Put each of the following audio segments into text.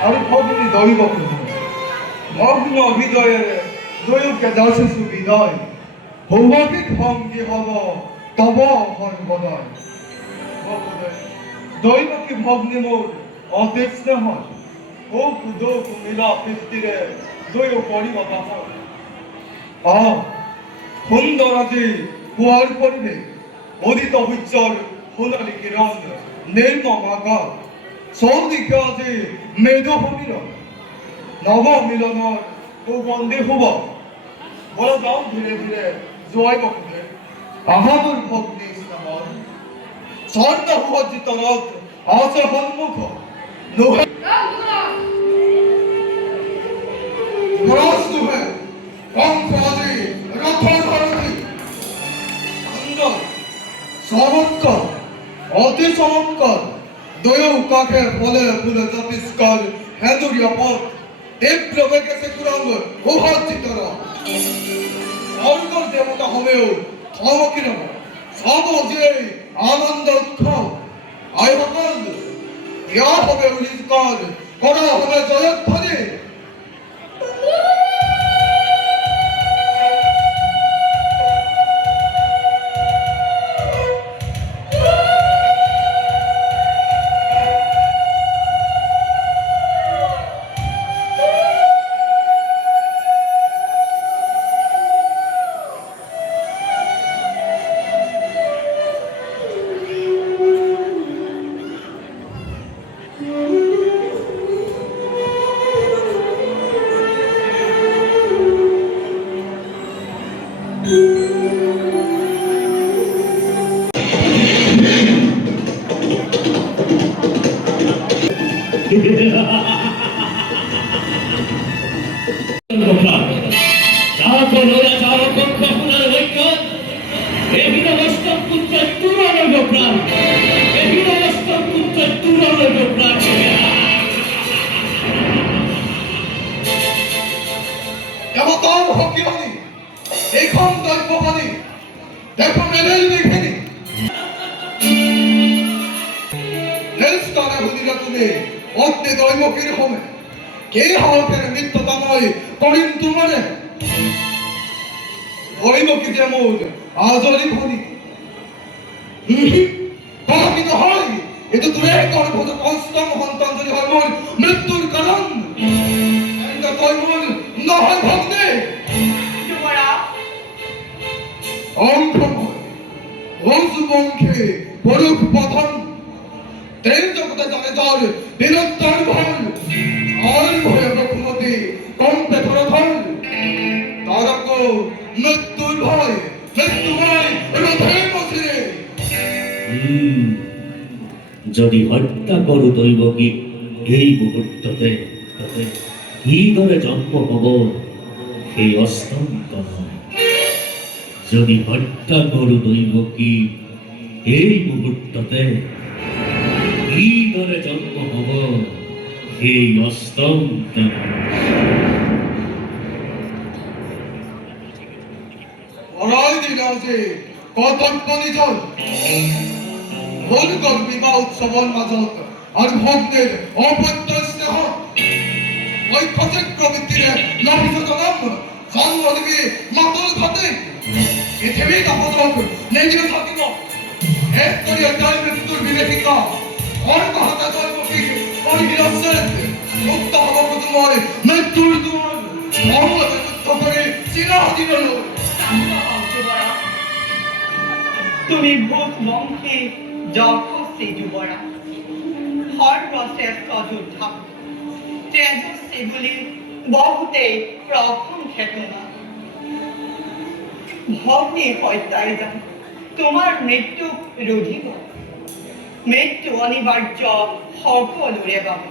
আর ভগ্নী দৈব ভগ্ন হৃদয়ের দৈবকে যাচ্ছে সুবিদয় ভৌভাবিক ভঙ্গি হব তব সর্বদয় দৈবকে ভগ্নী মোর অতীত স্নেহ হোক দোক মিলা পিতৃরে দৈব করিব বাহন সুন্দর আজি কুয়ার পরিবে অদিত উজ্জ্বল সোণালী কিরণ নির্মম আকাশ সৌদিকে আজি মেধ ভূমিরণ নব মিলনৰ সুগন্ধি শুভ বল যাওঁ ধীৰে ধীৰে জয় বকুলে আহাদুৰ ভগ্নী স্নানৰ স্বৰ্ণ সুসজ্জিত ৰথ আছে সন্মুখ নোহে কংস আজি ৰথৰ সাৰথি সুন্দৰ চমৎকাৰ অতি চমৎকাৰ দয়ৌ কাষে ফলে ফুলে জাতিষ্কাৰ হেঁদুৰীয়া পথ তীব্র বেগেছে তুরঙ্গ উভজ্জিত স্বর্গর দেবতা হবেও থমকিরণ সব যে আনন্দ উৎসব আয় সকল ইয়া হবে উলিস্কর করা হবে জয়ধ্বনি অতি দৈবকীর হোমে কে হওয়ার নিত্যতময় করিম তোমারে দৈবকী যেমন আজরি ভরি কল্পিত হয় এতো দূরে গর্ভত কষ্টম সন্তানজনী হয় মোর মৃত্যুর কারণ দৈবন নহয় ভগ্নে অঙ্কময় রোজ বংশে পরুষ পথন তেল জগতে জানে যার নিরন্তর ভয় আর ভয়ে বকুমতি কম্পে ধরধর তারক মৃত্যুর ভয় রথে বসিরে যদি হত্যা করু দৈবকী এই মুহূর্ততে কি ধরে জন্ম হব সেই অস্তন্ত নয় যদি হত্যা করু দৈবকী এই মুহূর্ততে কি ধরে জন্ম হব সেই অস্তন্ত কতক্ষণ ভোলগর বিবাহ উৎসবর মাজত আর ভক্তের অপত্যয় স্নেহ ঐক্যচেক প্রবৃত্তিরে লভিত জনম জন্মদেবী মাতল ঘটে পৃথিবী দাপদক নেজিয়ে থাকিব এক করি অধ্যায় মৃত্যুর বিবেকিত অর্ক হাতা জন্মকে পরিহিরস্যের মুক্ত হব তোমার মৃত্যুর দুয়ার অঙ্গতে যুদ্ধ করে চিরজীবন তুমি ভূত বংশে যশস্বী যুবরা সৰ্বশ্ৰেষ্ঠ যোদ্ধা তেজস্বী বুলি বহুতে প্ৰশংসা তোমাক ভগ্নী হত্যাই যান তোমাৰ মৃত্যু ৰোধিব মৃত্যু অনিবাৰ্য সকলোৰে বাবে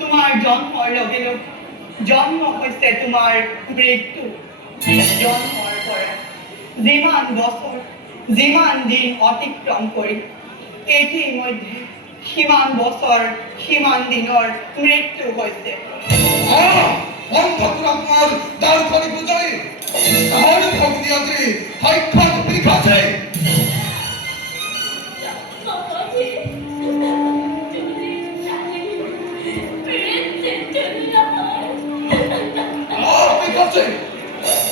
তোমাৰ জন্মৰ লগে লগে জন্ম হৈছে তোমাৰ মৃত্যু জন্মৰ পৰা যিমান বছৰ যিমান দিন অতিক্ৰম কৰি ইতিমধ্যে সিমান বছৰ সিমান দিনৰ মৃত্যু হৈছে অন্তরাত্মার দার্শনিক বুঝাই তাহলে ভক্তি আছে সাক্ষাৎ বিকাশে Papa, আছে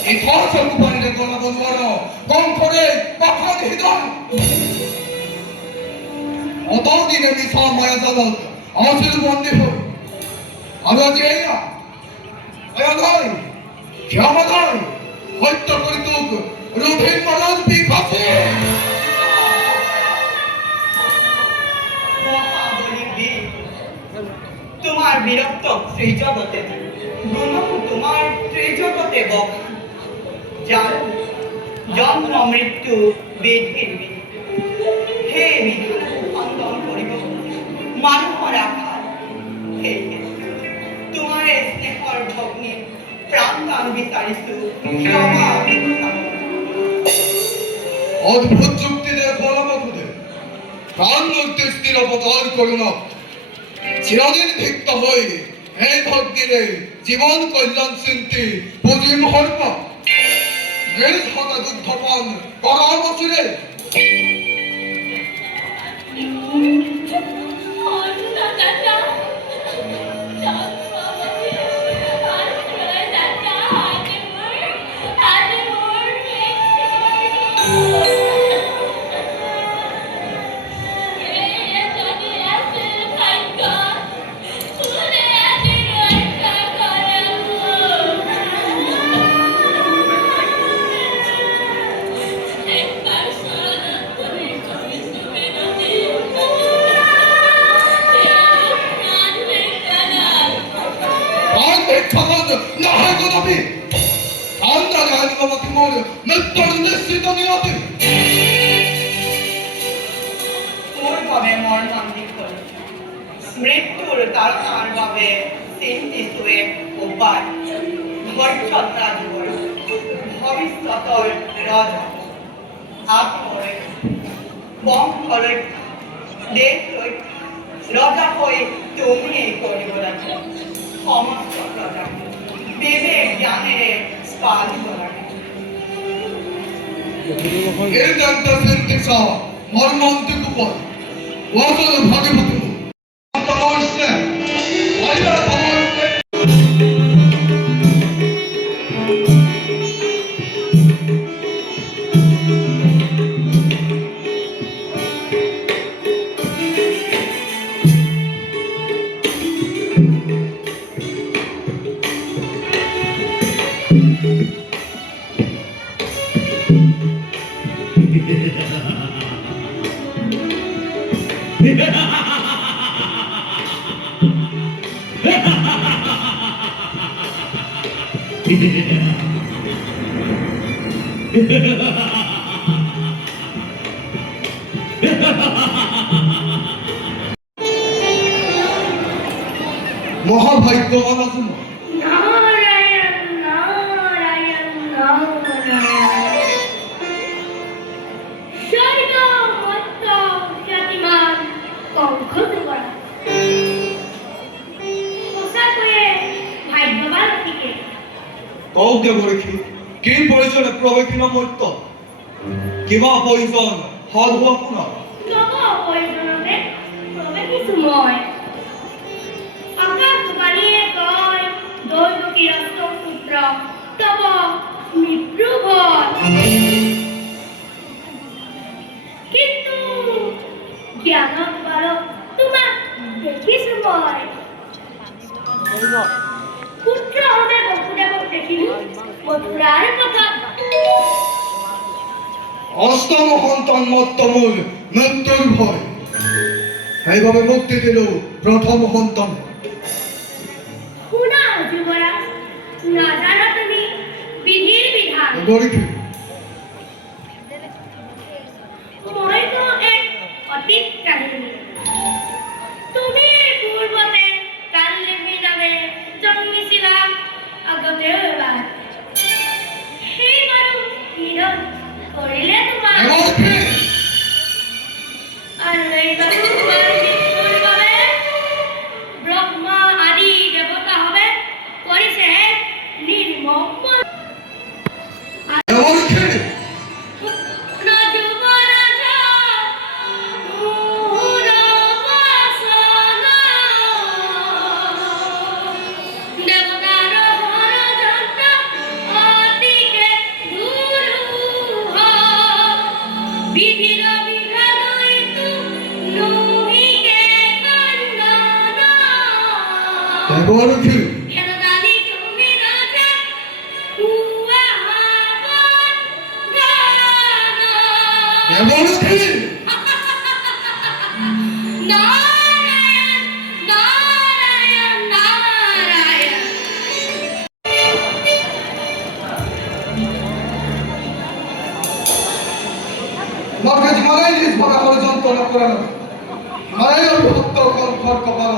এই ধর্ষণ পানিতে গলা বলবড় কম করে পাখান হৃদয় অতদিনে মিশা মায়া জগৎ আসিল বন্দী হই আরো যে নয় ক্ষমা নয় হত্যা করি তোক রোধের মরণ বিভাসে মহাবলী বীর, তোমার বিরক্ত ত্রিজগতে গুণ তোমার ত্রিজগতে বখান যার জন্ম মৃত্যু বিধির বিধি হে বিধান খণ্ডন করিব মানুহৰ আঘাত হে তোমাৰ স্নেহৰ ভগ্নী প্ৰাণ বিচাৰিছো ক্ষমা ভিক্ষা অদ্ভুত যুক্তিতে ফলবকুদে প্রাণ মধ্যে স্থির অবতার করুন চিরদিন ভিক্ত হই এই ভক্তিরে জীবন কল্যাণ চিন্তি বুঝিম হর্প মের সদা যুদ্ধপান করা বছরে না হয় কদাপি আন্দাজে আইন বাবা তোমার মৃত্যুর নিশ্চিত নিয়তি পূর্ববে মর্মান্তিক মৃত্যুর তাড়নার ভাবে চিন্তিত এক উপায় ধৈর্যতা জীবন ভবিষ্যতৰ ৰজা আত্মৰে বংশলৈ দেশ ৰজা হৈ তুমিয়ে কৰিব লাগে সমস্ত প্ৰজা বিবেক জ্ঞানেৰে পালিব লাগে এই জানতা চিন্তি সহ মর্মান্তিক উপায় ওয়াসল ভাগবত তমস্য আইরা তমস্য মহাভাগ্যবান আছেন নারায়ণ নারায়ণ নারায়ণ স্বর্গ মত্ত খ্যাতিমান কংস কৰা সঁচাকৈয়ে ভাগ্যৱান অতিকে কওঁতে বৰখি কি প্ৰয়োজনে প্ৰৱেশিনা মৰ্ত কিবা প্ৰয়োজন হল হোৱা শুনা তব প্ৰয়োজনতে প্ৰৱেশিছো মই আকাশবাণীয়ে কয় দৈৱকী ৰাষ্ট্ৰৰ পুত্ৰ তব মৃত্যু ভয় কিন্তু জ্ঞানত বালক তোমাক দেখিছো মই পুত্ৰ হতে বসুদেৱক দেখিলো মথুৰাৰ পথত অষ্টম সন্তান মত্তমূল মৃত্যুৰ ভয় সেইবাবে মুক্তি দিল প্ৰথম সন্তান শুনা যুৱৰাজ নাজানা তুমি বিধিৰ বিধান বৰখি মইতো এক অতীত কাহিনী তুমি পূৰ্বতে কালদেৱী নামে জন্মিছিলা আগতেও এবাৰ সেই বাৰু হীৰণ কৰিলে তোমাৰ বৰখি আৰু এইবাৰ তোমাৰ মৃত্যুৰ বাবে ব্ৰহ্মা আদি দেৱতা হবে কৰিছে নিৰ্মম বৰখি যুৱৰাজ মোৰ বলো কি কেন জানি তুমি রাজা হুয়া হাবন গানা বলো কি নারায়ণ নারায়ণ নারায়ণ তোমাকে মারাই নিজ ভাবে আমার যন্ত্রণা করানো মারাই ভক্ত ঘর কপাল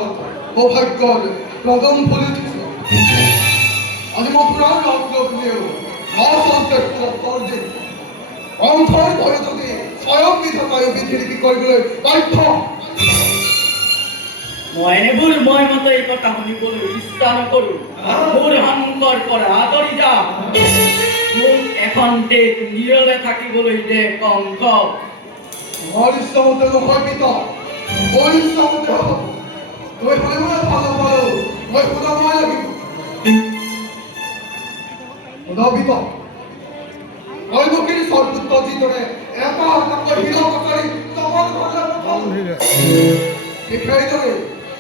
ও ভাগ্যর প্রদম ফলিতেছে আজ মথুরার রত্ন নিয়েও অসন্তের পর্যে অন্তর ভয় যদি স্বয়ং বিধাতায় বিধি কি করবে বাধ্য ময়নেবুর ময় মতো এই কথা শুনিবলৈ ইচ্ছা নকৰো মোৰ সংকৰ পৰা আঁতৰি যা মোৰ এখন দেশ নিৰলে থাকিবলৈ দে কংস হরিশ্চন্দ্র নহয় পিতা হরিশ্চন্দ্র তুমি হলে মনে ভালো বলো ওই খোদা ময় লাগিব খোদা পিতা ওই মুখির সর্বোত্ত জিতনে একা হাতাঙ্গর হিরো কচারি তখন ঘটনা প্রথম শিক্ষাই ধরে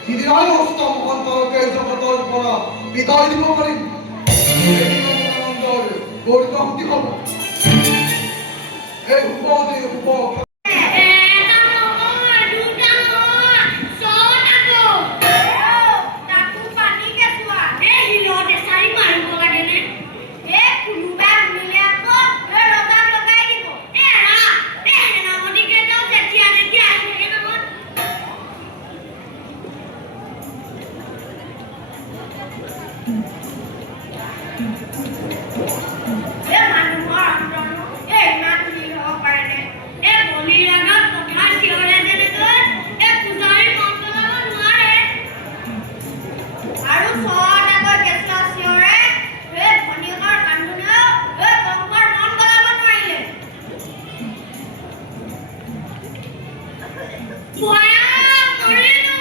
সিদিনাই অষ্টম অন্তরকে জগতর পরা বিদায় দিব পারি গরিত হতি হব এই উপদে উপ এটা নহয় দুটা নহয় ছটাকো তাকো পানী কেঁচুৱা এই হিৰতে চাৰি মাৰিব লাগেনে এই কোনোবাই শুনিলে আকৌ এই ৰজাক লগাই দিব এৰা এই সেনাপতি কেইটাও যেতিয়া তেতিয়া আহি থাকে নহয় এই মানুহৰ অন্তৰনো এই ইমান তুলি হ'ব পাৰেনে এই বলিৰ আগত কথা চিঞৰে যেনেকৈ এই পূজাৰীৰ মন পেলাব নোৱাৰে আৰু ছটাকৈ কেঁচুৱা চিঞৰে এই ভনীয়েকৰ কান্দোনেও এই কংকৰ মন পেলাব নোৱাৰিলে ভয়া মৰিলো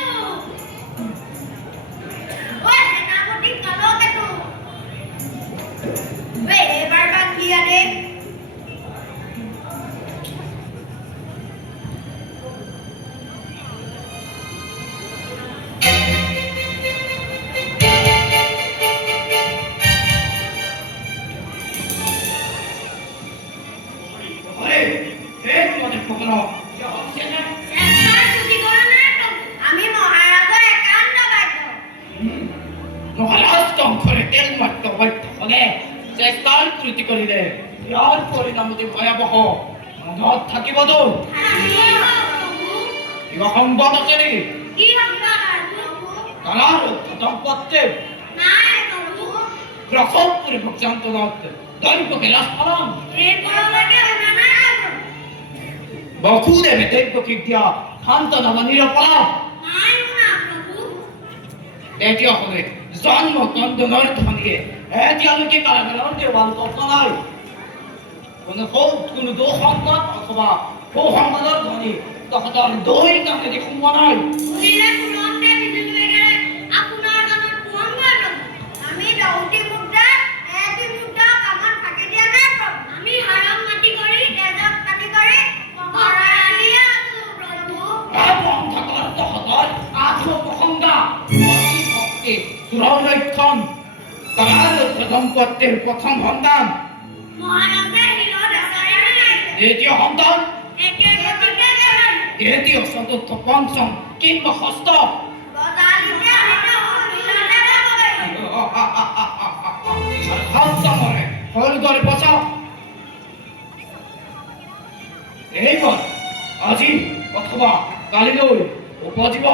ঐ সেনাপতি কালকেতো এইবাৰ বা কি আনে আৰে এই তোমাদেৰ পকড়ো কি হচ্ছে না চেষ্টাৰ ছুটি কৰা নাই প্ৰভু আমি মহাৰাজৰ একান্ত বাধ্য মহাৰাজ কংসৰে তেল মাত্ৰ বাধ্য হলে চেষ্টাৰ কৃতি কৰিলে ইয়াৰ পৰিণাম অতি ভয়াৱহ মনত থাকিবতো কিবা সংবাদ আছে নেকি কি সংবাদ আৰু প্ৰভু তাৰাৰ দম্পত্যে নাই প্ৰভু গ্ৰহপুৰী ভক্তান্তৰত দৈব্যকে লাভ পালন এইবোৰলৈকে শুনা নাই প্ৰভু বসুদেৱে দৈব্যকে দিয়া শান্তনামা নিৰপৰাধ নাই শুনা প্ৰভু তেতিয়াহ'লে জন্ম কন্দনৰ ধনীয়ে এতিয়ালৈকে কাৰাগাৰৰ দেৱাল কটা নাই কোনো দোষংবাদ অথবা সুসংবাদৰ ধনী তহঁতৰ দৈ কামেদি সোমোৱা নাই শুনিলে তুৰন্তে বিজুলী বেগেৰে আপোনাৰ কাণত পোৱাংগৈ প্ৰভু আমি দহটি মুদ্ৰা এটি মুদ্ৰা কামত ফাঁকি দিয়া নাই প্ৰভু আমি হাৰম মাটি কৰি তেজত কাটি কৰি পহৰাই আনিয়ে আছো প্ৰভু বন্ধকৰ তহঁতৰ আত্মপ্ৰসংগা ভক্তি সুৰক্ষণ কাৰাৰুদ্ধ দম্পত্যৰ প্ৰথম সন্তান মহাৰাজে হিৰত আচাৰি নাই দ্বিতীয় সন্তান একে গতিকে গেলাই তৃতীয় চতুৰ্থ পঞ্চম কিংবা ষষ্ঠ গজালিতে হয়তো মিলতে যাবগৈ সপ্তমৰে সৰুগৰ বচাও এইবাৰ আজি অথবা কালিলৈ উপজিব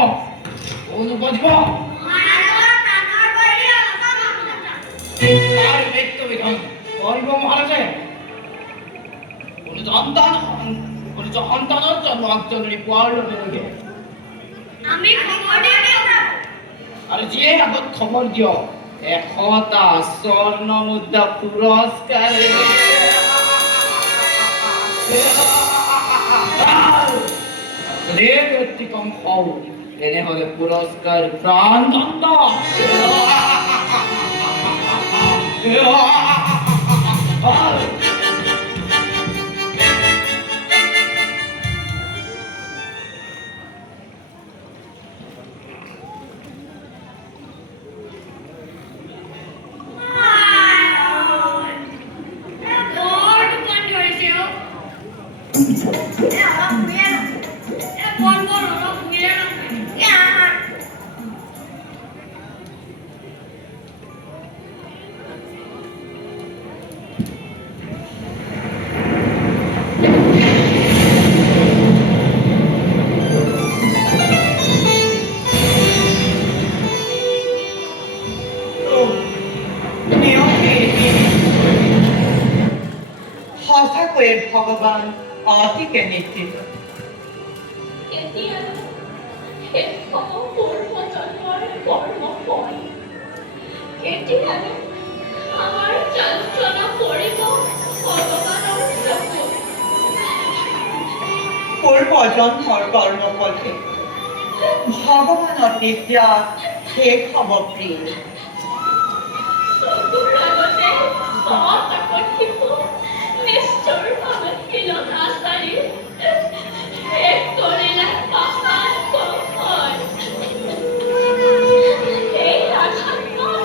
অনুপজিব মহাৰাজৰ প্ৰাণৰ বলি অসমাপ্ত তাৰ মৃত্যু বিধান কৰিব মহাৰাজে কোনো সন্তানৰ জন্ম আগজননী পোৱাৰ লগে লগে আমি খবৰ দিম প্ৰভু আৰু যিয়ে আগত খবৰ দিয়ক 100টা স্বৰ্ণ মুদ্ৰা পুৰস্কাৰে ৰে ব্যক্তি কম হও তেনেহ'লে পুৰস্কাৰ প্ৰাণদণ্ড ভগবান অতিকে নিশ্চিত। এতিয়া শেষম পূৰ্বজন্মৰ কৰ্মফল। কেতিয়ানো আমাৰ যন্ত্ৰণা পৰিব ভগৱানৰ চকুত। পূৰ্বজন্মৰ কৰ্মফলকে ভগৱানৰ তেতিয়া শেষ হ'ব প্ৰিয়। চকুৰ আগতে অতাকথিত নিষ্ঠুৰভাৱে শিলনাচাৰী শেষ কৰিলে পাহাৰ কখন। এই আঘাত মই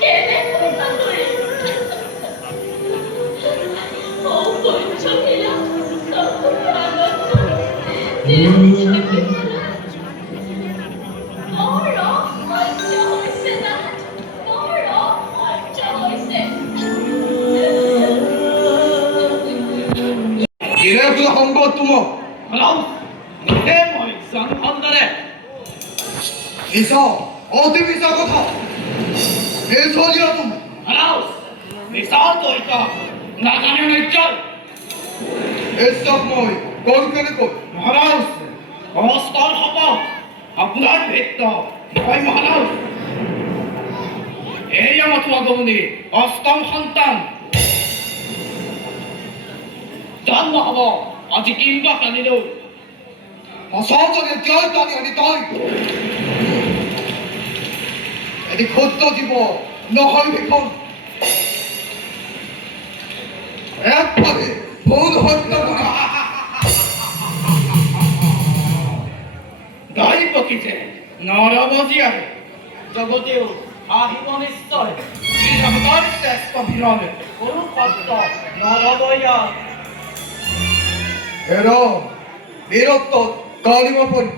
কেনেকৈ পাহৰিম? ঔষধবিলাক চকুৰ আগত নিৰ্জীৱ মোৰ অসহ্য হৈছে নাথ, মোৰ অসহ্য হৈছে। এনে সম্ভৱ তোমাক নিজে মই জনসন্দৰে মিছা অতি মিছা কথা এই চলিয়া তুমি মিছাৰ তৈক নাজানে নিশ্চয়। এই চব মই কৰো কেনেকৈ মহাৰাজ অস্তৰ হ'ব আপোনাৰ ভৃত্য মই মহাৰাজ। এই আমাৰ আগমনি অষ্টম সন্তান জন্ম হ'ব আজি কিংবা কালিলৈ। সহজে জয় টানি আনি তই এটি ক্ষুদ্র জীব নহয় ভীষণ একবারে ভুল হত্যা করে গাই পকিছে নৰবজিয়াৰে জগতেও আহিব নিশ্চয়। এই জগতৰ শ্ৰেষ্ঠ বীৰণ কোনো সত্য নৰবয়া এর বীরত্ব কালিব পরি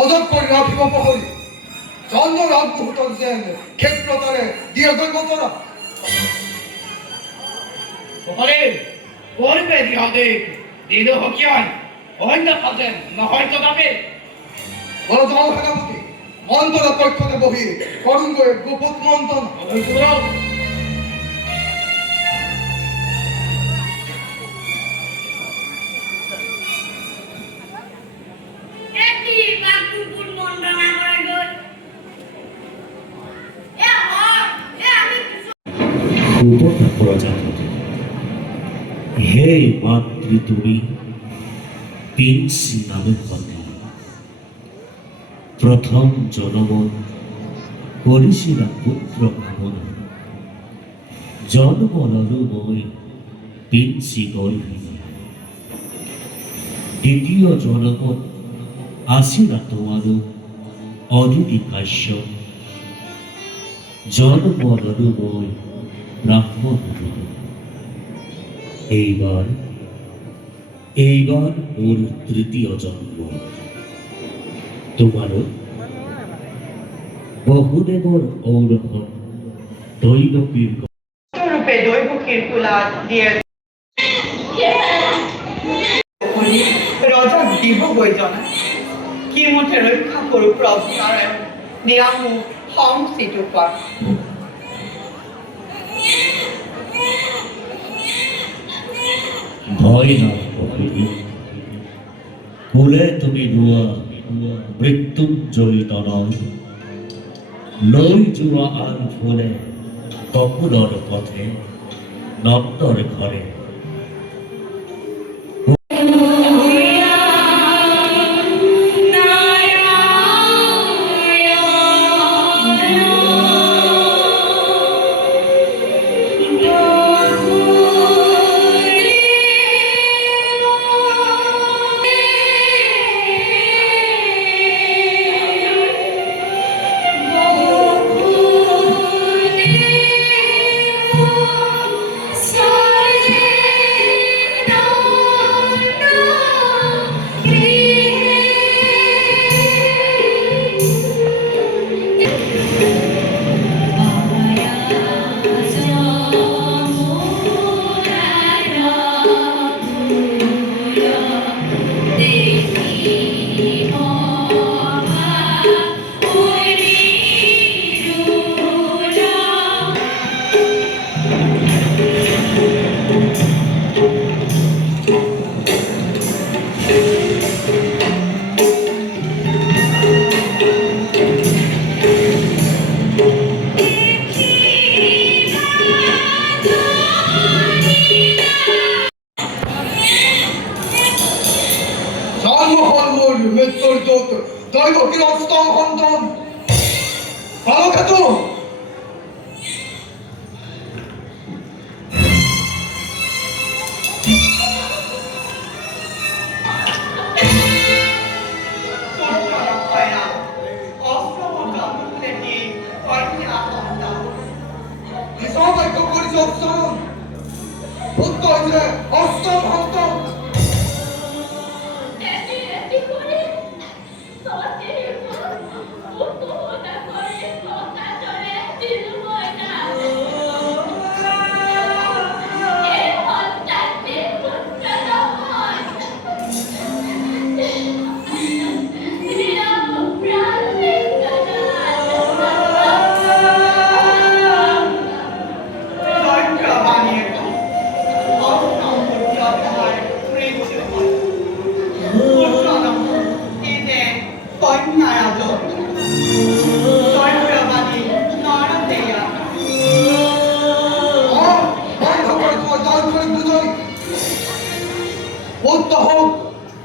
অজক করে রাখিব প্রহরী চন্দ্র রাজমুহূর্ত যেন ক্ষেত্রতারে দিয়ে গইব তোরা সকলে করবে দিহাদে দিল হকিয়ান অন্য ফাজেন নহয়তো যাবে। বড় জল সেনাপতি অন্তরা কক্ষতে বহি করুণ গয়ে গোপত মন্থন এটি বাকুপুর মন্ডনা করে গই আমি সুবর্ণ প্রজাপতি হে মাতৃ তুমি পিংসি নামে পতি প্রথম জনম করিছিলা পুত্র কামনা জন্ম ললু মই পিংসি গর্ভিণী দ্বিতীয় জনম আসিলা তোমারও অদিতি কাশ্য জন্ম ললু মই ব্রাহ্মণ এইবার ওর তৃতীয় জন্ম তোমারও বহুদেবর ঔরহন দৈবকীর রূপে দৈবকীর কুলাত দিয়ে ৰজা দিব গৈ জনা কি মতে ৰক্ষা কৰো প্ৰভু নাৰায়ণ নিৰামু সংচিত পা ভয় না কহিলি কুলে তুমি নুয়া মৃত্যুঞ্জয়ী তনয় লৈ যোৱা আন ফুলে ককুলৰ পথে নন্দৰ ঘৰে Sorry. দৈবকীর অষ্টম সন্তান কালকেতু। সবাইকে করেছে অষ্টম পুত্র হয়েছে অষ্টম সন্তান। এটি এটি করে সতের উপহনা করে কথা চলে দিল ময়না এই হত্যাতে পুত্র নয় নিরাম প্রাণ পুত্র হোক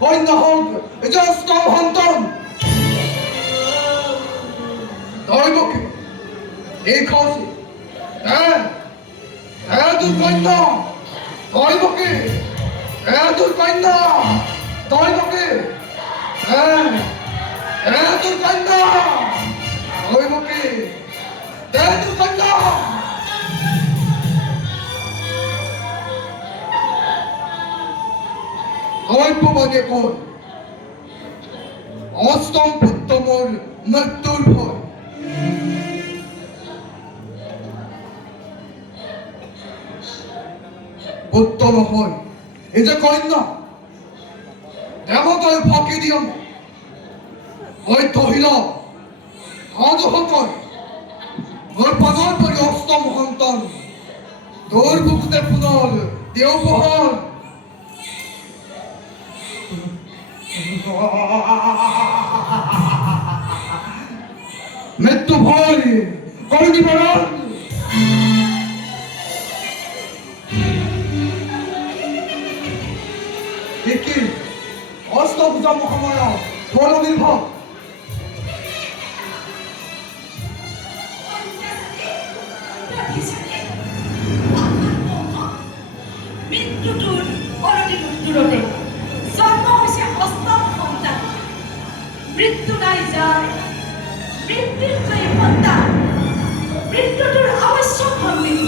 কন্যা হোক এই যে অষ্টম সন্তান দৈবকী এই খাসি তুই কন্যা দৈবকী তুই কন্যা দৈবকী তুই কন্যা দৈবকী তুই কন্যা। দৈববাদে কই অষ্টম পুত্র মোর মৃত্যুর ভয়। পুত্র নহয় এই যে কন্যা দেবতায় ফাঁকি দিয়ম ওই তহিল আজ হতয় ওর পাগল পরি অষ্টম সন্তান তোর বুকুতে পুনর দেওবহর মৃত্যু ভয় করে দিবেন। ঠিকই অষ্টভুজা মহামায়া বলবির্ভব মৃত্যুটোৰ অনতিদূৰ দূৰতে জন্ম হৈছে অষ্টম সন্তান। মৃত্যু নাই যাৰ মৃত্যুঞ্জয়ী সন্তান মৃত্যুটোৰ আৱশ্যক সন্মিতি।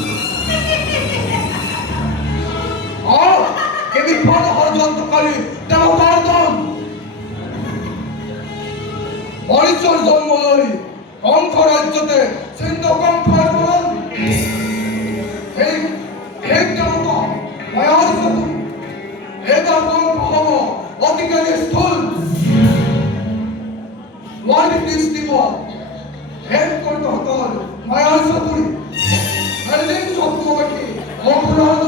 বিফল ষড়যন্ত্রকারী দেবতার দল মরিচর জন্ম লই কণ্ঠ রাজ্যতে সিন্ধ কণ্ঠের বলন এই দেবতা মায়ার সাথে এবার কণ্ঠ হব অতিকারী স্থল ওয়ার্ড দৃষ্টিব হেড করতে হতল মায়ার সাথে এদিন সত্যবাদী অপরাধ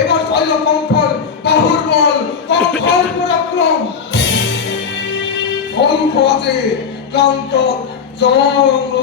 এবার চাইল কঙ্কর বাহুর বল কঙ্কর পরাক্রম কঙ্ক আছে ক্লান্ত জঙ্গ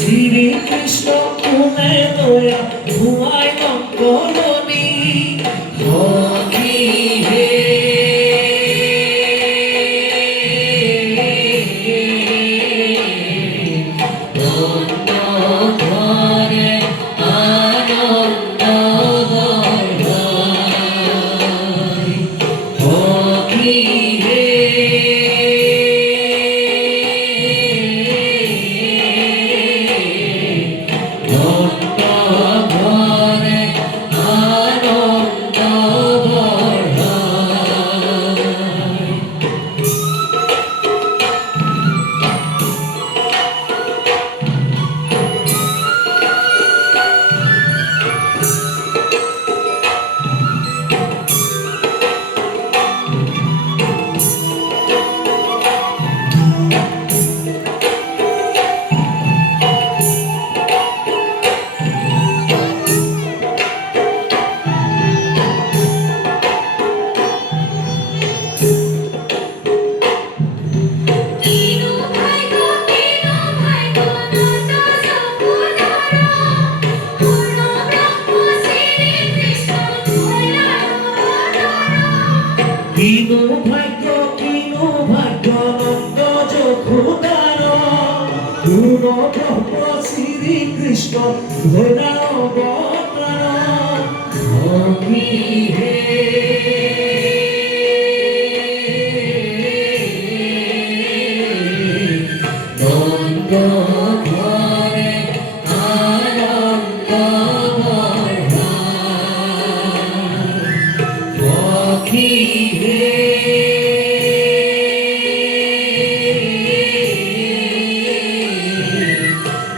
শ্রীকৃষ্ণ তুমি দয়া ভুয়াই নন্দনী সখী হে নন্দ ঘরে আনন্দ সখী হে কিনো ভাগ্য নন্দ যখুদার পূর্ণ ব্রহ্ম শ্রীকৃষ্ণ ধৈরা অবতার সখী হে নন্দ ঘরে আনন্দ সখী হে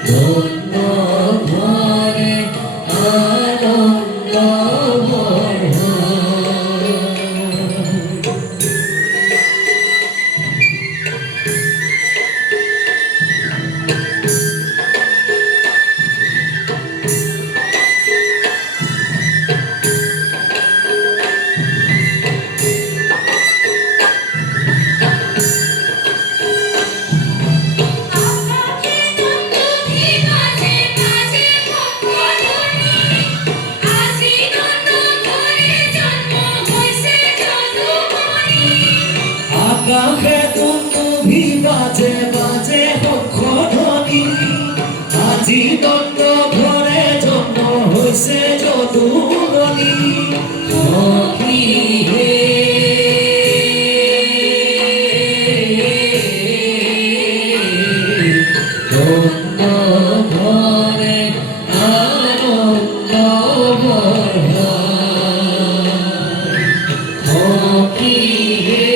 নন্দ ঘরে আনন্দ আকাশে তুমি বাজে বাজে পক্ষ ধ্বনি আজি নন্দ ঘরে জন্ম হৈছে যদুমণি সখী হে নন্দ ঘরে আনন্দ সখী হে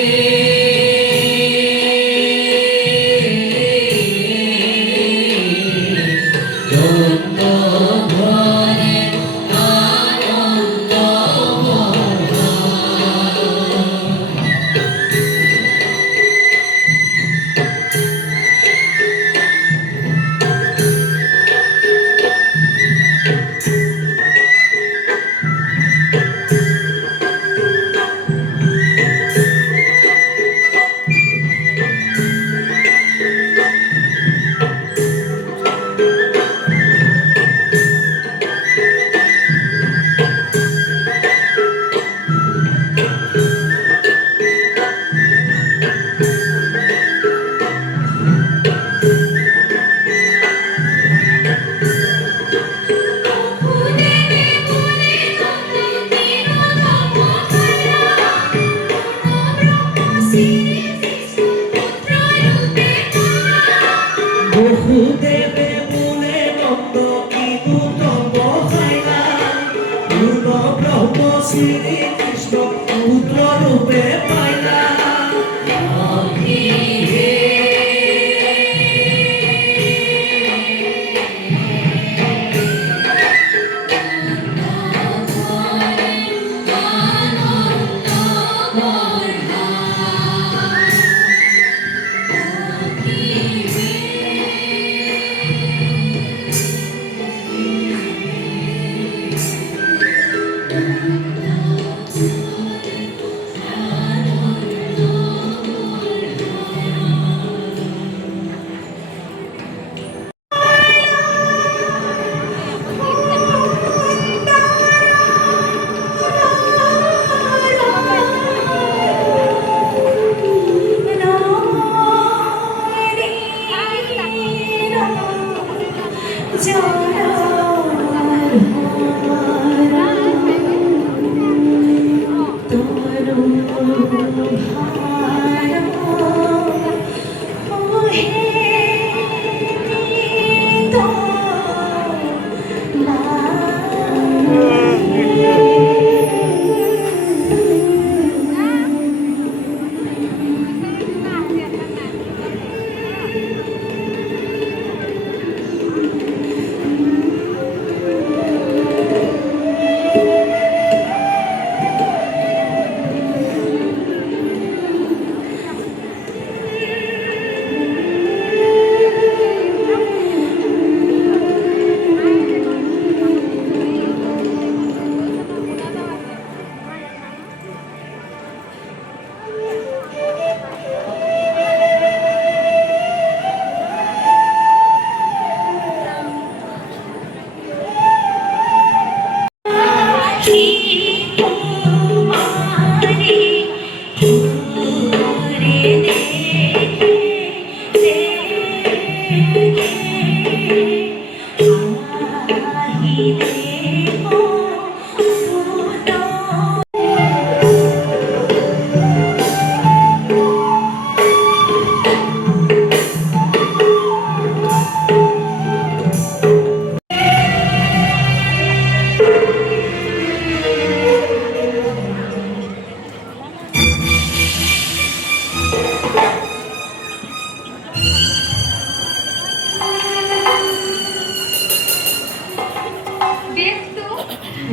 বাসুদেৱে মনে নন্দ ইদু তব খাইলা পূৰ্ণ ব্ৰহ্ম শ্ৰীকৃষ্ণ পুত্ৰ ৰূপে পাইলা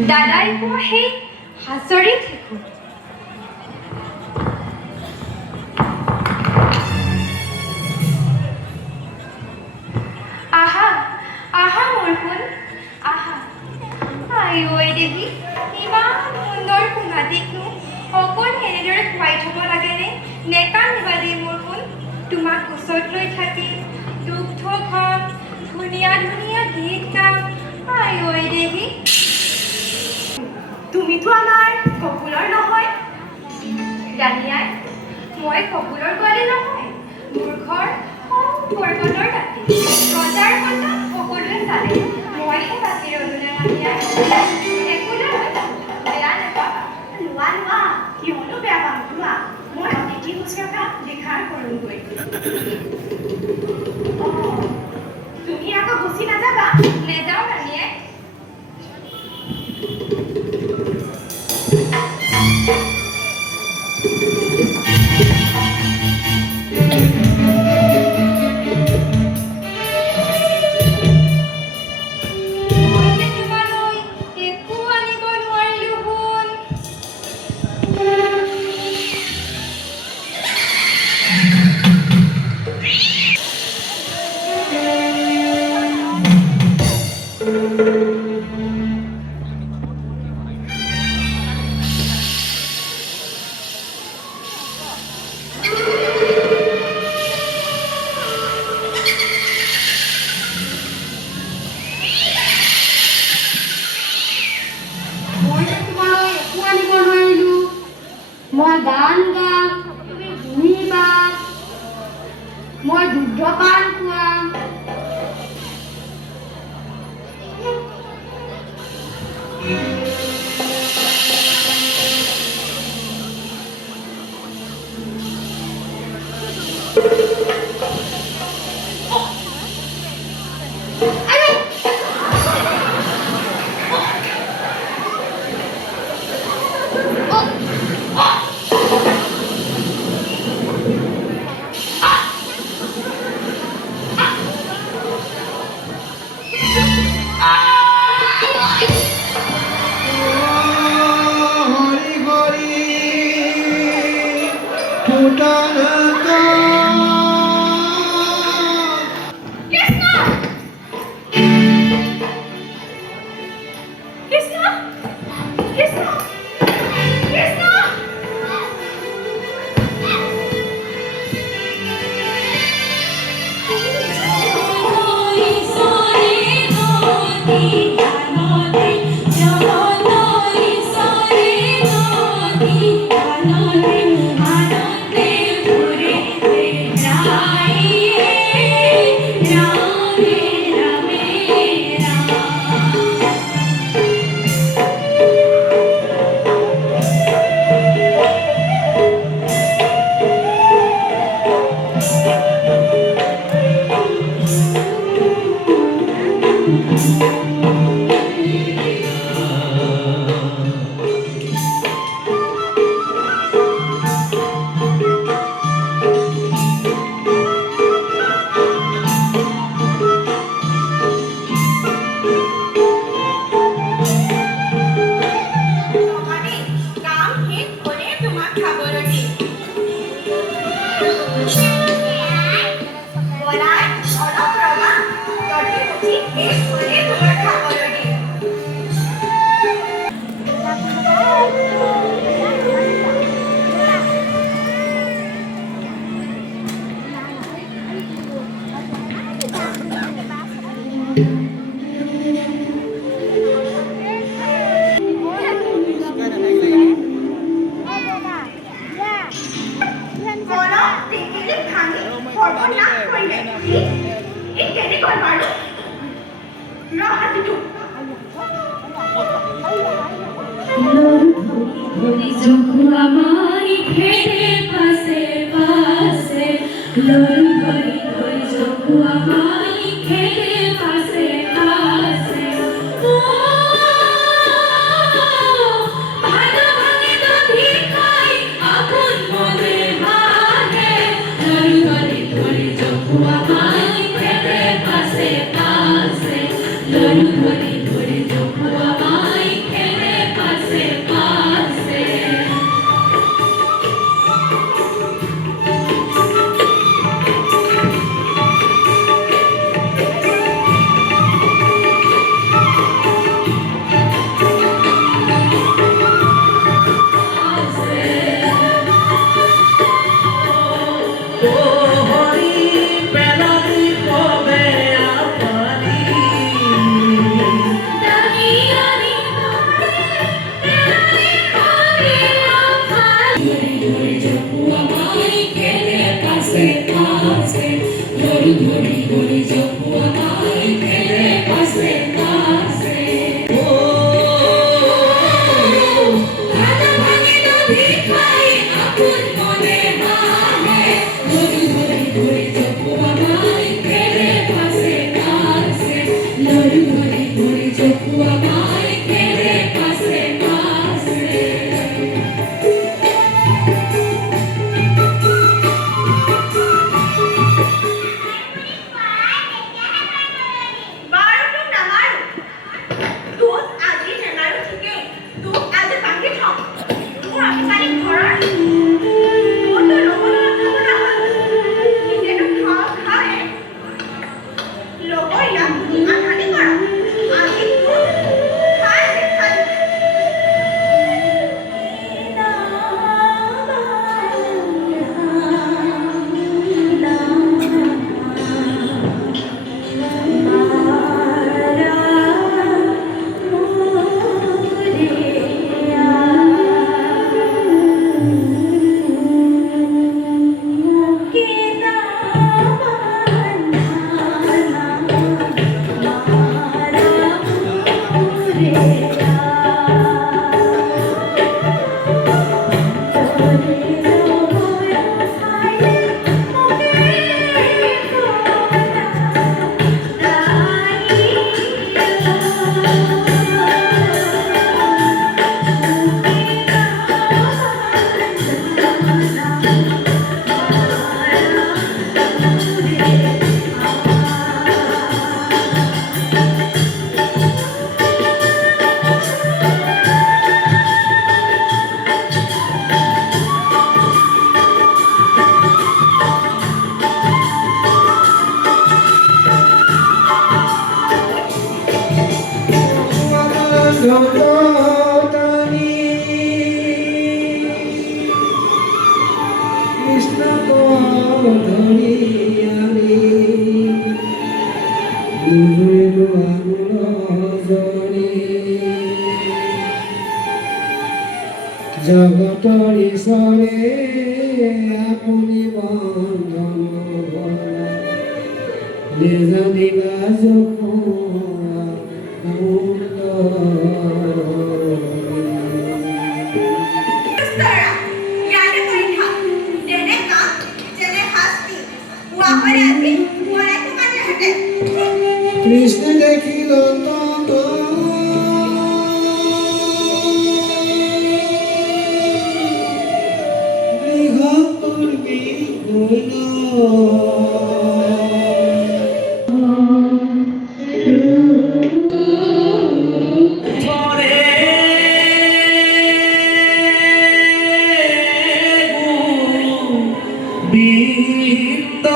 দাদাই কোৱা সেই হাজৰি শিশু আহা আহা মোৰ সোণ আহা আই ঐ দেৱী ইমান সুন্দৰ সোণাটিকনো অকল এনেদৰে খুৱাই থ'ব লাগেনে নেকান্দিবা দেই মোৰ সোণ তোমাক কোচত লৈ থাকি দুগ্ধ ঘৰ ধুনীয়া ধুনীয়া গীত গাম আই ঐ দেৱী তুমিতো আমাৰ কপুলৰ নহয় ৰাণীয়াই মই কপুলৰ ছোৱালী নহয় মোৰ ঘৰ পৰ্বতৰ দাঁতি ৰজাৰ সন্তান সকলোৱে চালে মইহে বাকী ৰ'লোনে ৰাণীয়াই একো নহয় বেয়া নাপাবা লোৱা লোৱা কিয়নো বেয়া পাম লোৱা মই অতিথি শুশ্ৰূষা দেখাৰ কৰোঁগৈ তুমি আকৌ গুচি নাযাবা নেযাওঁ ৰাণীয়াই মই গান গাম তুমি শুনিবা মই দুগ্ধপান খুৱাম ভবানী, কাম শেষ কৰি তোমাক খাবলৈ দিম। বলাই, অলপ ৰ'বা। তহঁতি মুঠি শেষ কৰি তোমাক খাবলৈ দিম। বলক, টেকেলি ভাঙি সৰ্বনাশ কৰিলে। ই কেনেকৈ বাৰু? ৰ হাতীটো। বাৰু তোক নামাৰো। তোক আজি নেমাৰো ঠিকেই। তোক আজি বান্ধি থম। মোৰ আজিকালি ঘৰৰ মইতো ল'বলৈ নথকা হ'ল। এতিয়াতো খাওঁহে। ল'ব ইয়াক আধানি কৰা। আজি তোক খাই দেখাই। জগতৰ ঈশ্বৰে আপুনি বন্ধন নিজ নিবাস ইয়াতে কৰি থাক। যেনে কাম, যেনে শাস্তি। নকৰে আজি মৰাইতো মানুহেঁতে কৃষ্ণ দেখিল তত গৃহ কৰ্মী গুণ ধরে বিদ্য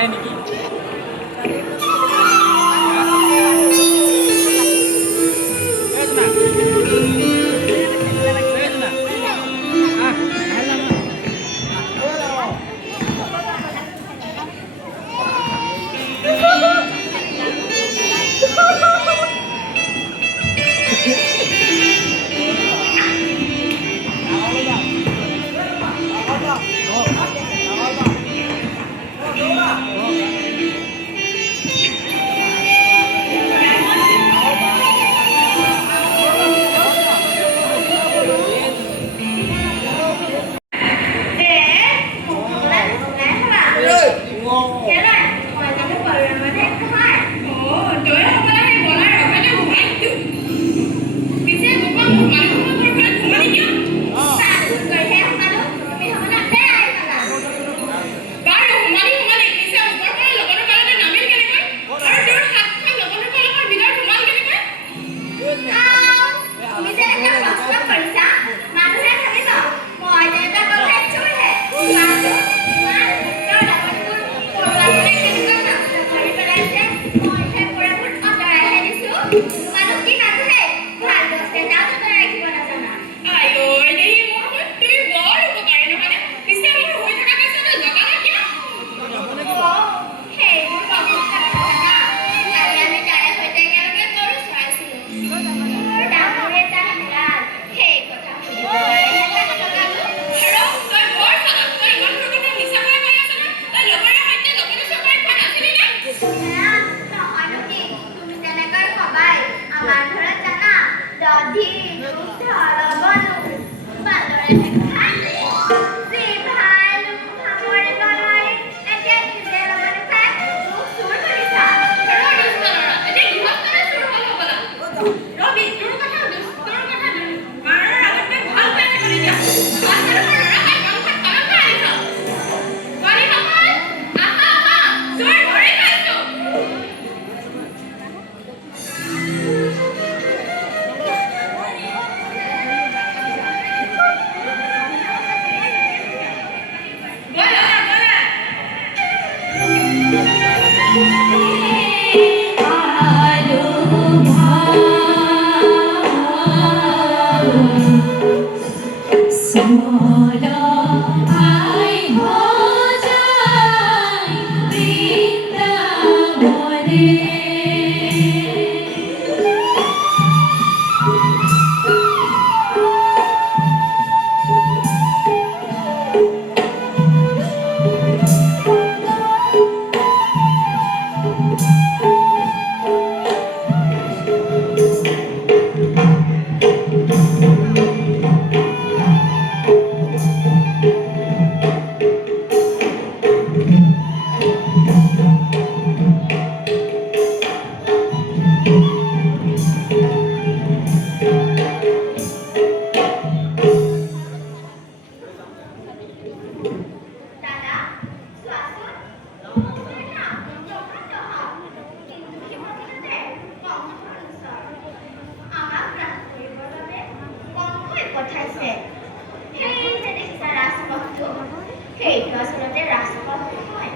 Hãy subscribe cho kênh Ghiền Mì Gõ để không bỏ lỡ আমার ঘরে জানা দধি দুগ্ধ লবণ বান্দরে খাইছে যে ভালো খামরে বানাই এতে নিজে লবণ খাই মুখ সুর করিছা কেন দুষ্টরা এতে হিমত করে সুর হলো বলা রবি তোর কথা মারার আগতে ভাল পেতে করে যা বান্দরে মারার আগে কাম খাইছো বাড়ি বাবা আহা সুর ধরে খাইছো দাদা শাসন তুমি না যখন তখন কিন্তু হিমতিতে কম সংসার আমার গ্রাস পরিবর্তনে কমকৈ পঠাইছে সেই যে দেখিছা ৰাজপথটো সেইটো আচলতে ৰাজপথ নহয়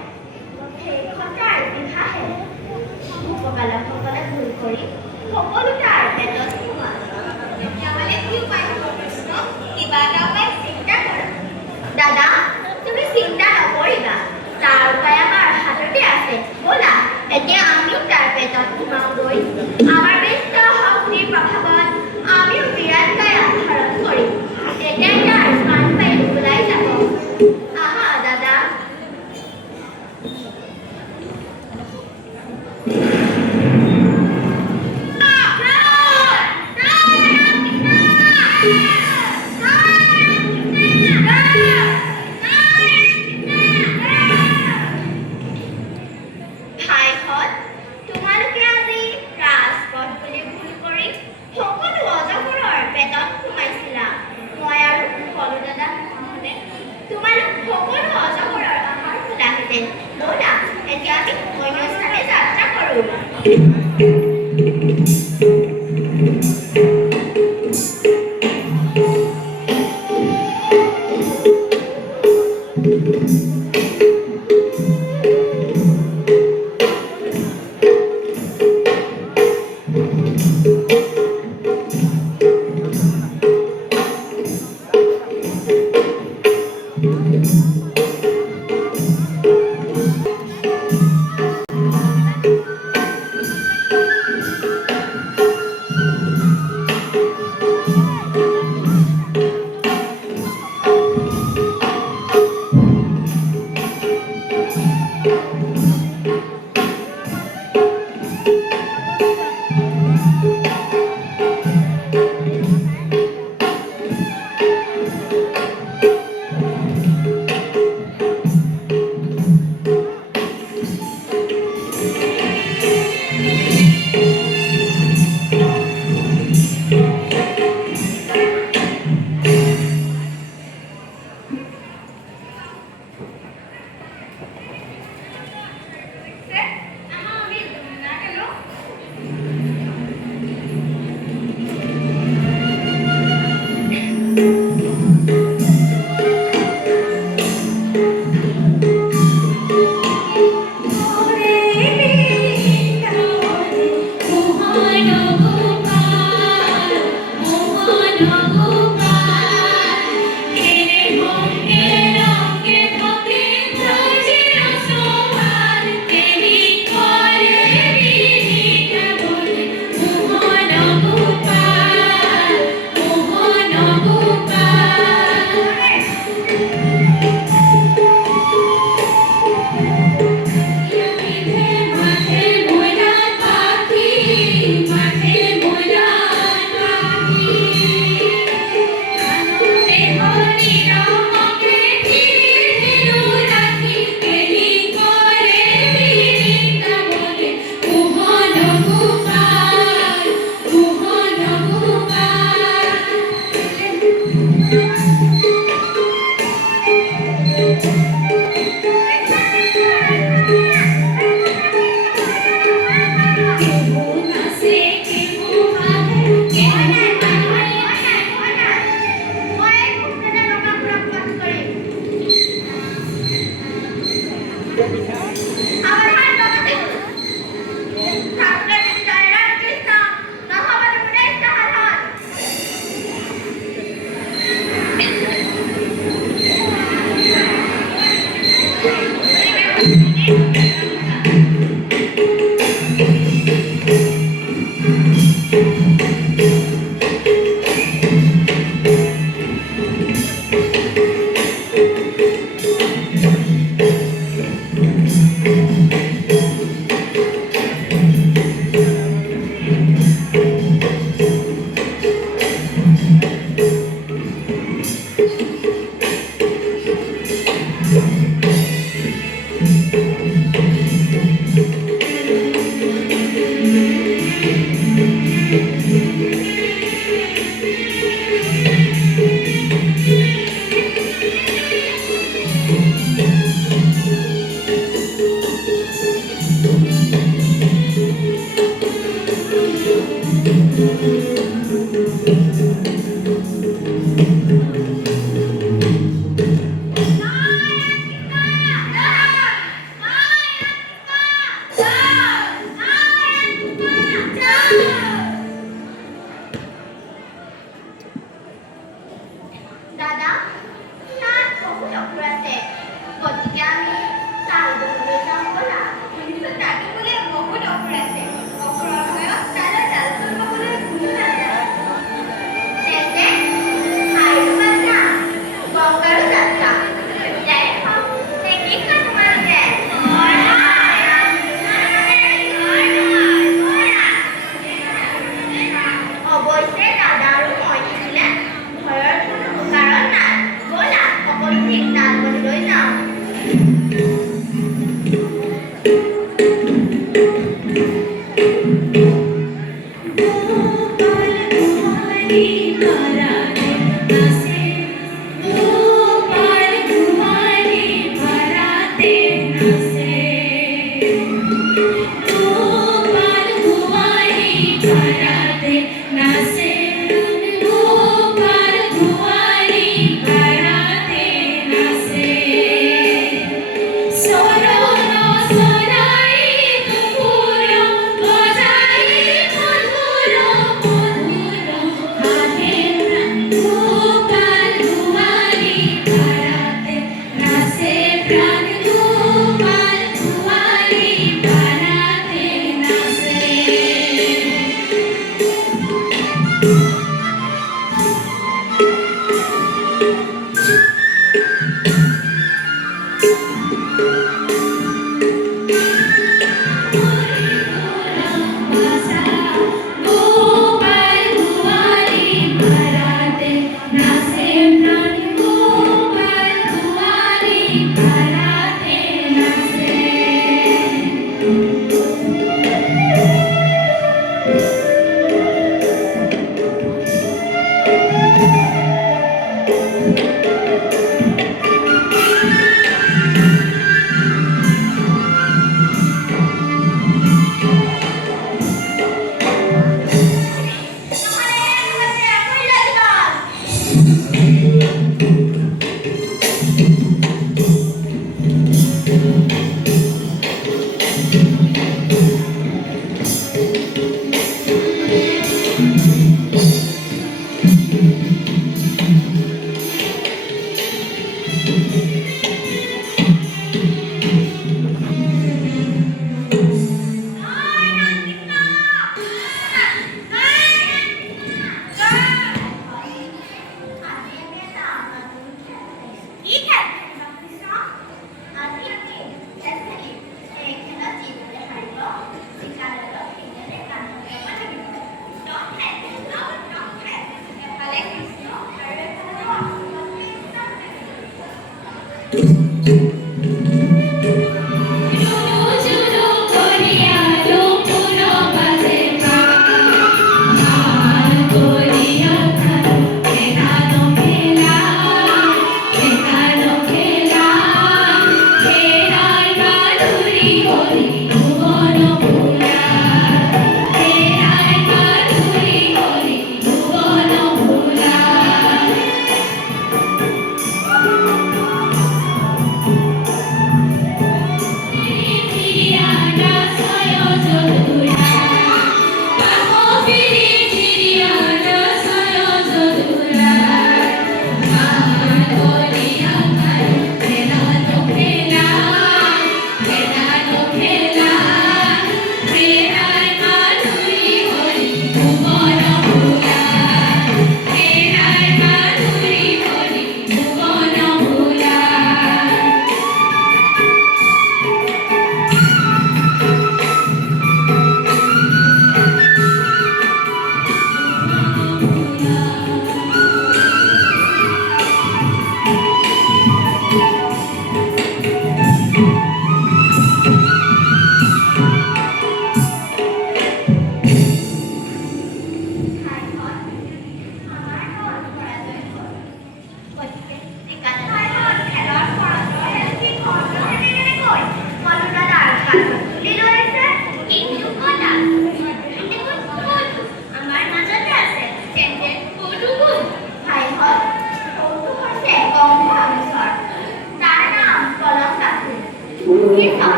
সেইখন তাৰ বিঘাহে উপকালকসকলে ভুল কৰি সকলো তাৰ পেটত সোমোৱা তেতিয়াহ'লে কি উপায় হ'ব কৃষ্ণ কিবা এটা উপায় চিন্তা কৰা দাদা তুমি চিন্তা নকৰিবা তাৰ উপায় আমাৰ হাততে আছে ব'লা এতিয়া আমিও তাৰ পেটত সোমাওঁগৈ আমাৰ ব্যস্ত শক্তিৰ প্ৰভাৱত আমিও বিৰাটকৈ আধাৰণ কৰিম তেতিয়া তাৰ প্ৰাণ পাই ওলাই যাব আহা দাদা ভাইহঁত তোমালোকে আজি ৰাজপথ বুলি ভুল কৰি সকলো অজগৰৰ পেটত সোমাইছিলা মই আৰু সকলো দাদা নহ'লে তোমালোক সকলো অজগৰৰ আহাৰ খোলাহেঁতেন ব'লা এতিয়া আমি অন্য স্থানে যাত্ৰা কৰোঁ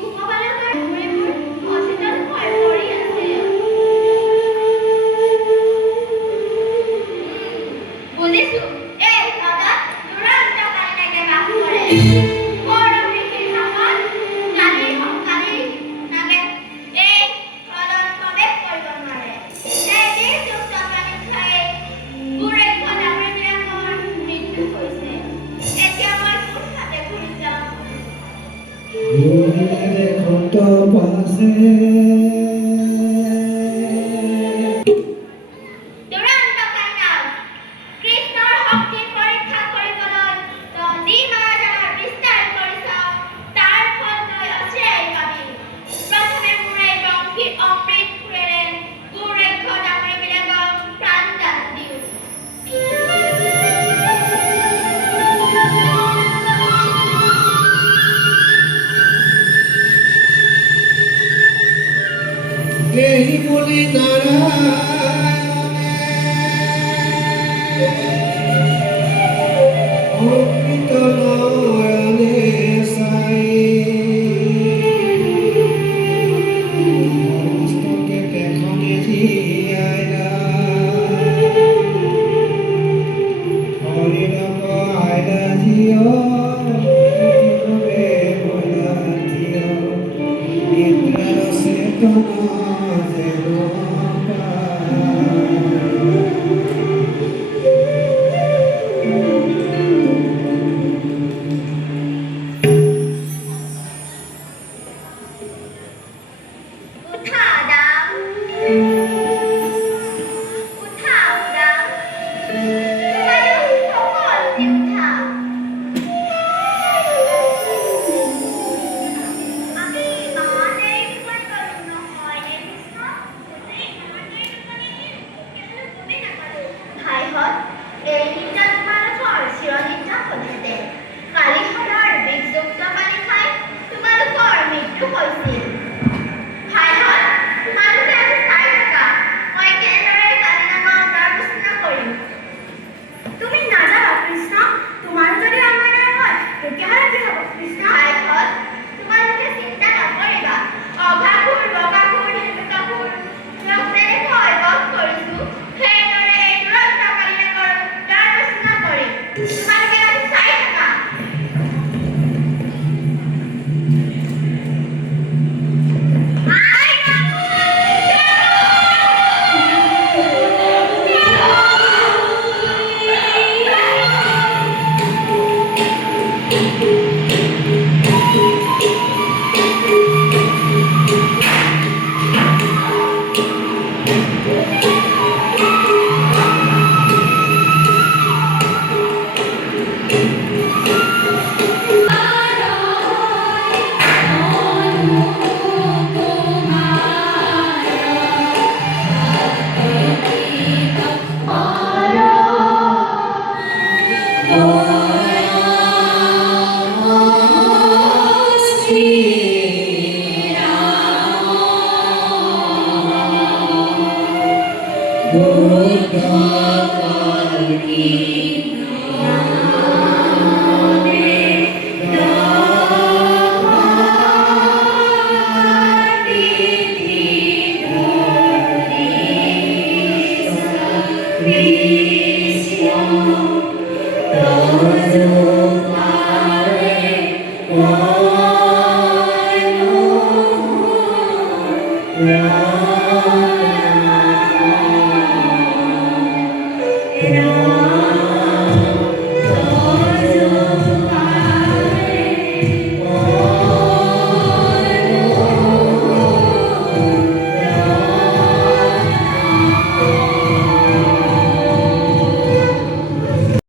ভূপালকের ঘুরে ঘুরে অচেতন হয়ে পড়ে আছে। বুঝেছো? এই দাদা দুরন্ত কান্নাকে বাপ করে বড় বৃক্ষের সমান কালি নাগে এই ফলন কবে পরিবর্তন মারে এই যে চোখটাকে খায় বুড়ে খোলা বৃক্ষে আমার মৃত্যু হয়েছে। এতে আমার কোন হাতে ঘুরে যাও দুরন্ত কান্না কৃষ্ণৰ শক্তিৰ পৰীক্ষা কৰিবলৈ যি মায়াজালৰ বিস্তাৰ কৰিছ তাৰ ফল তই অচিৰেই পাবি। প্ৰথমে মোৰ এই বংশীৰ অমৃত ফুৰেৰে দুৰ্ভাগ্য ডাঙৰীবিলাকক প্ৰাণদান দিওঁ। এই বলি নারায়ণে অমৃত নয়নে চাই মস্তকে দেখনে জীয়াইলা হরিণক আইলা জিয় মইলা জিয় নিদ্রার চেতনা যেন উঠা দাম উঠা দাম তোমাদের সকলকে উঠা। আমি মহানের উপরে করুণ হয় রে কৃষ্ণ, এই মহানের উপরে কেবল তুমি না করো। ভাই হত এই নিদ্রা তোমালোকৰ চিৰনিদ্ৰা পঠিতে কালিখনৰ বিষযুক্ত পানী খাই তোমালোকৰ মৃত্যু হৈছিল। ভাইহত তোমালোকে আজি চাই থাকা মই কেনেদৰে কালিনাগক দ্বাৰপোছনা কৰিম। তুমি নাযাবা কৃষ্ণ, তোমাৰ যদি অন্যায় হয় তেতিয়াহ'লে কি হ'ব কৃষ্ণ? ভাইহত তোমালোকে চিন্তা নকৰিবা। অভাসুৰ বকাসুৰ হিৰণ্যকাসুৰ তেওঁক যেনেকৈ বধ কৰিছো সেইদৰে এই দুৰন্ত কালিনাগৰ দ্বাৰপোছনা কৰিম। তোমালোকে আজি চাই থাকা। Yeah.